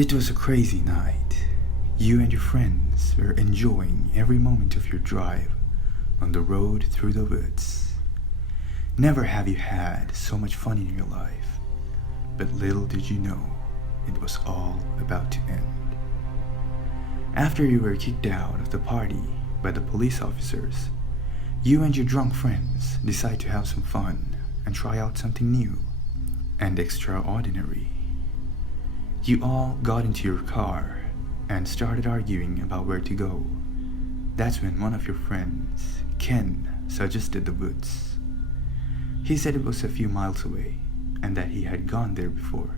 It was a crazy night. You and your friends were enjoying every moment of your drive on the road through the woods. Never have you had so much fun in your life, but little did you know it was all about to end. After you were kicked out of the party by the police officers, you and your drunk friends decide to have some fun and try out something new and extraordinary. You all got into your car and started arguing about where to go. That's when one of your friends, Ken, suggested the woods. He said it was a few miles away and that he had gone there before,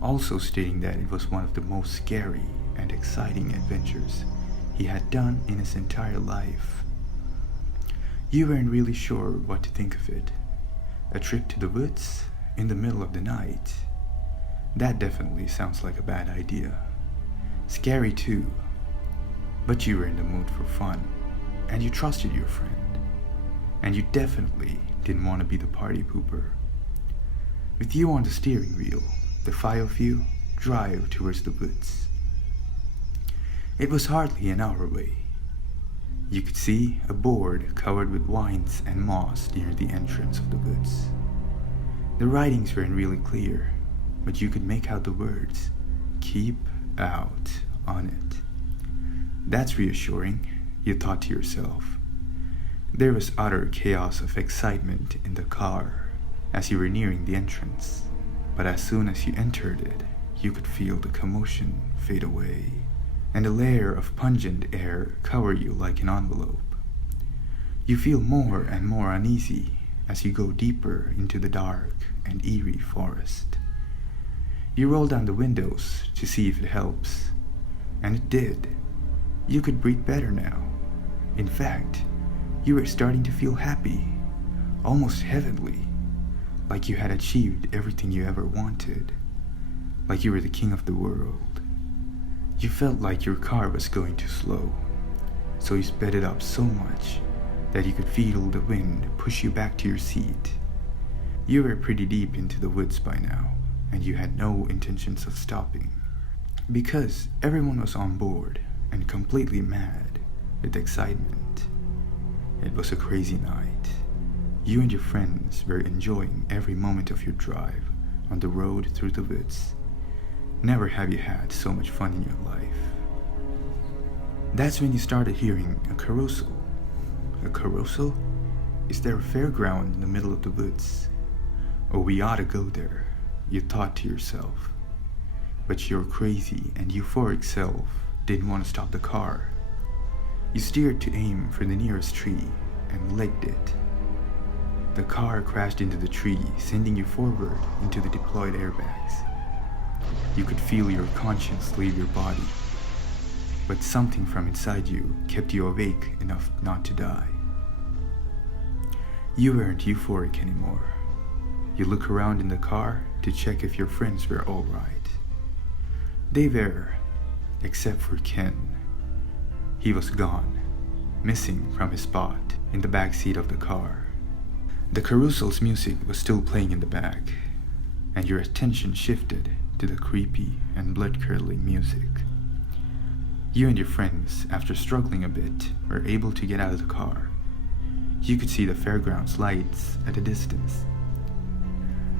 also stating that it was one of the most scary and exciting adventures he had done in his entire life. You weren't really sure what to think of it. A trip to the woods in the middle of the night? That definitely sounds like a bad idea. Scary too. But you were in the mood for fun, and you trusted your friend. And you definitely didn't want to be the party pooper. With you on the steering wheel, the five of you drive towards the woods. It was hardly an hour away. You could see a board covered with vines and moss near the entrance of the woods. The writings weren't really clear, but you could make out the words, "Keep out," on it. That's reassuring, you thought to yourself. There was utter chaos of excitement in the car as you were nearing the entrance, but as soon as you entered it, you could feel the commotion fade away, and a layer of pungent air cover you like an envelope. You feel more and more uneasy as you go deeper into the dark and eerie forest. You roll down the windows to see if it helps, and it did. You could breathe better now. In fact, you were starting to feel happy, almost heavenly, like you had achieved everything you ever wanted, like you were the king of the world. You felt like your car was going too slow, so you sped it up so much that you could feel the wind push you back to your seat. You were pretty deep into the woods by now, and you had no intentions of stopping, because everyone was on board and completely mad with excitement. It was a crazy night. You and your friends were enjoying every moment of your drive on the road through the woods. Never have you had so much fun in your life. That's when you started hearing a carousel. A carousel? Is there a fairground in the middle of the woods? Oh, we ought to go there, you thought to yourself. But your crazy and euphoric self didn't want to stop the car. You steered to aim for the nearest tree and legged it. The car crashed into the tree, sending you forward into the deployed airbags. You could feel your conscience leave your body, but something from inside you kept you awake enough not to die. You weren't euphoric anymore. You look around in the car to check if your friends were all right. They were, except for Ken. He was gone, missing from his spot in the back seat of the car. The carousel's music was still playing in the back, and your attention shifted to the creepy and blood-curdling music. You and your friends, after struggling a bit, were able to get out of the car. You could see the fairground's lights at a distance.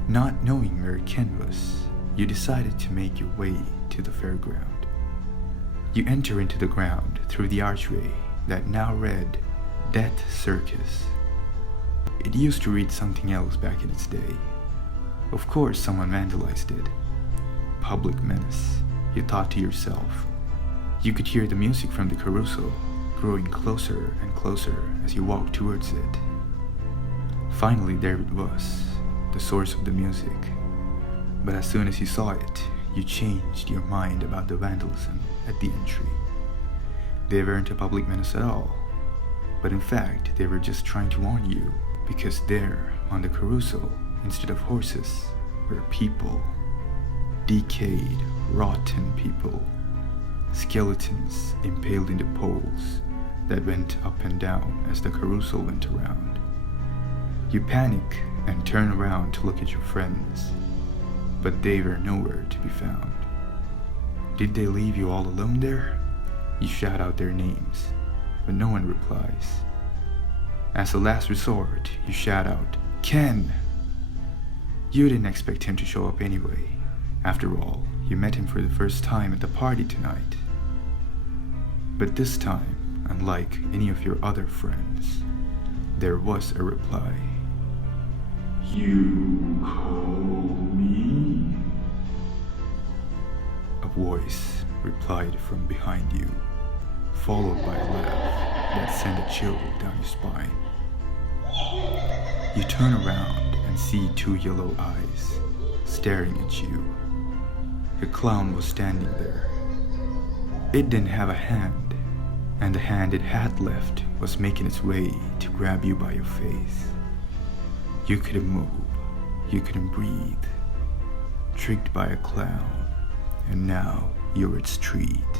Not knowing where Ken was, you decided to make your way to the fairground. You enter into the ground through the archway that now read Death Circus. It used to read something else back in its day. Of course, someone vandalized it. Public menace, you thought to yourself. You could hear the music from the carousel growing closer and closer as you walked towards it. Finally, there it was, the source of the music. But as soon as you saw it, you changed your mind about the vandalism at the entry. They weren't a public menace at all, but in fact, they were just trying to warn you, because there, on the carousel, instead of horses, were people. Decayed, rotten people. Skeletons impaled into poles that went up and down as the carousel went around. You panic and turn around to look at your friends, but they were nowhere to be found. Did they leave you all alone there? You shout out their names, but no one replies. As a last resort, you shout out, "Ken!" You didn't expect him to show up anyway. After all, you met him for the first time at the party tonight. But this time, unlike any of your other friends, there was a reply. "You call me?" A voice replied from behind you, followed by a laugh that sent a chill down your spine. You turn around and see two yellow eyes staring at you. A clown was standing there. It didn't have a hand, and the hand it had left was making its way to grab you by your face. You couldn't move, you couldn't breathe. Tricked by a clown, and now you're its treat.